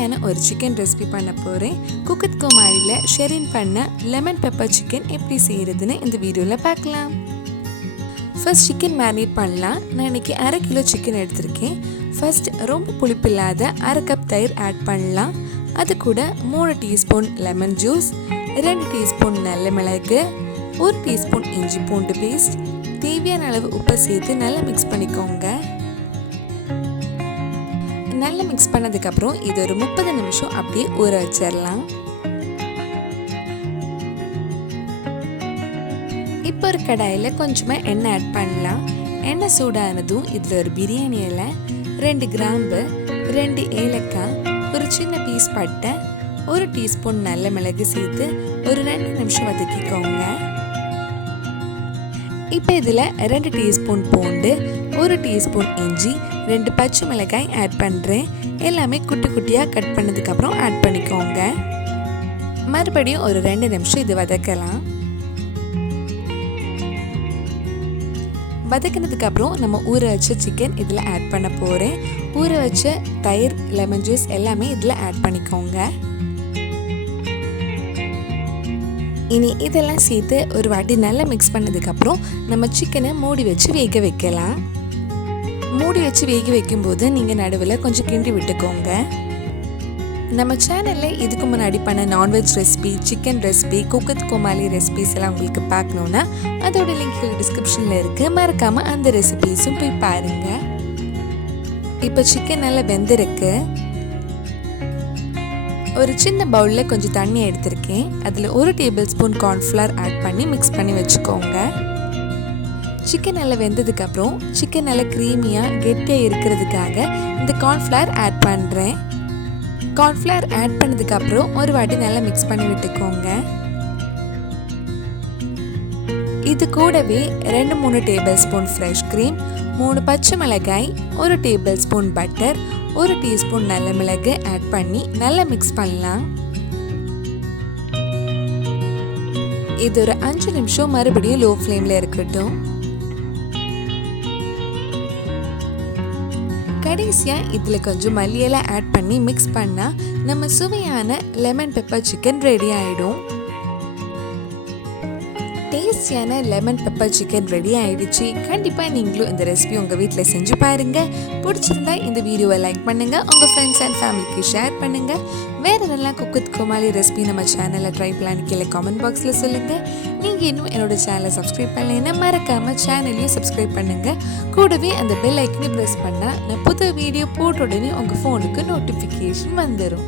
ஈஸியான ஒரு chicken recipe பண்ண போகிறேன். குக் கோமாளியில் ஷெரின் பண்ண லெமன் பெப்பர் சிக்கன் எப்படி செய்கிறதுன்னு இந்த வீடியோவில் பார்க்கலாம். ஃபர்ஸ்ட் சிக்கன் மேரினேட் பண்ணலாம். நான் இன்றைக்கி 1/2 கிலோ சிக்கன் எடுத்திருக்கேன். ஃபர்ஸ்ட் ரொம்ப புளிப்பு இல்லாத 1/2 கப் தயிர் ஆட் பண்ணலாம். அது கூட 3 டீஸ்பூன் லெமன் ஜூஸ், 2 டீஸ்பூன் நல்ல மிளகு, 1 டீஸ்பூன் இஞ்சி பூண்டு பேஸ்ட், தேவையான அளவு உப்பை சேர்த்து நல்லா மிக்ஸ் பண்ணிக்கோங்க. நல்லா மிக்ஸ் பண்ணதுக்கப்புறம் இது ஒரு 30 நிமிஷம் அப்படியே ஊற வச்சிடலாம். இப்போ ஒரு கடாயில் கொஞ்சமாக எண்ணெய் ஆட் பண்ணலாம். எண்ணெய் சூடானதும் இதில் ஒரு பிரியாணி இலை, 2 கிராம்பு, 2 ஏலக்காய், ஒரு சின்ன பீஸ் பட்டை, 1 டீஸ்பூன் நல்ல மிளகு சேர்த்து ஒரு 2 நிமிஷம் வதக்கிக்கோங்க. இப்போ இதில் 2 டீஸ்பூன் பூண்டு, 1 டீஸ்பூன் இஞ்சி, 2 பச்சை மிளகாய் ஆட் பண்ணுறேன். எல்லாமே குட்டி குட்டியாக கட் பண்ணதுக்கப்புறம் ஆட் பண்ணிக்கோங்க. மறுபடியும் ஒரு 2 நிமிஷம் இது வதக்கலாம். வதக்கினதுக்கப்புறம் நம்ம ஊற வச்ச சிக்கன் இதில் ஆட் பண்ண போகிறேன். ஊற வச்ச தயிர், லெமன் ஜூஸ் எல்லாமே இதில் ஆட் பண்ணிக்கோங்க. இனி இதெல்லாம் சேர்த்து ஒரு வாட்டி நல்லா மிக்ஸ் பண்ணதுக்கப்புறம் நம்ம சிக்கனை மூடி வச்சு வேக வைக்கலாம். மூடி வச்சு வேக வைக்கும்போது நீங்கள் நடுவில் கொஞ்சம் கிண்டி விட்டுக்கோங்க. நம்ம சேனலில் இதுக்கு முன்னாடி பண்ண non veg recipe, chicken recipe, cook Comali recipes எல்லாம் உங்களுக்கு பார்க்கணுன்னா அதோட லிங்க் டிஸ்கிரிப்ஷனில் இருக்குது. மறக்காமல் அந்த ரெசிபிஸும் போய் பாருங்கள். இப்போ சிக்கன் நல்லா வெந்திருக்கு. ஒரு சின்ன பவுலில் கொஞ்சம் தண்ணி எடுத்திருக்கேன். அதில் 1 டேபிள் ஸ்பூன் கார்ன்ஃப்ளவர் ஆட் பண்ணி மிக்ஸ் பண்ணி வச்சுக்கோங்க. சிக்கன் நல்லா வெந்ததுக்கப்புறம் சிக்கன் நல்லா க்ரீமியாக கெட்டியாக இருக்கிறதுக்காக இந்த கார்ன்ஃப்ளவர் ஆட் பண்ணுறேன். கார்ன்ஃப்ளவர் ஆட் பண்ணதுக்கப்புறம் ஒரு வாட்டி நல்லா மிக்ஸ் பண்ணி விட்டுக்கோங்க. இது கூடவே 2-3 டேபிள் ஸ்பூன் ஃப்ரெஷ் க்ரீம், 3 பச்சை மிளகாய், 1 டேபிள் ஸ்பூன் பட்டர், 1 டீஸ்பூன் நல்ல மிளகு ஆட் பண்ணி நல்லா மிக்ஸ் பண்ணலாம். இது ஒரு 5 நிமிஷம் மறுபடியும் லோ ஃப்ளேமில் இருக்கட்டும். கடைசியாக இதில் கொஞ்சம் மல்லி இலை ஆட் பண்ணி மிக்ஸ் பண்ணால் நம்ம சுவையான லெமன் பெப்பர் சிக்கன் ரெடி ஆகிடும். டேஸ்டியான லெமன் பெப்பர் சிக்கன் ரெடி ஆகிடுச்சு. கண்டிப்பாக நீங்களும் இந்த ரெசிபி உங்கள் வீட்டில் செஞ்சு பாருங்கள். பிடிச்சிருந்தா இந்த வீடியோவை லைக் பண்ணுங்கள், உங்கள் ஃப்ரெண்ட்ஸ் அண்ட் ஃபேமிலிக்கு ஷேர் பண்ணுங்கள். வேறு எதெல்லாம் குக் கோமாளி ரெசிபி நம்ம சேனலில் ட்ரை பண்ணலான்னு கீழே கமெண்ட் பாக்ஸில் சொல்லுங்கள். நீங்கள் இன்னும் என்னோடய சேனலை சப்ஸ்கிரைப் பண்ணலைன்னா மறக்காமல் சேனலையும் சப்ஸ்கிரைப் பண்ணுங்கள். கூடவே அந்த பெல் ஐக்கனை ப்ரெஸ் பண்ணால் நான் புது வீடியோ போட்ட உடனே உங்கள் ஃபோனுக்கு நோட்டிஃபிகேஷன் வந்துடும்.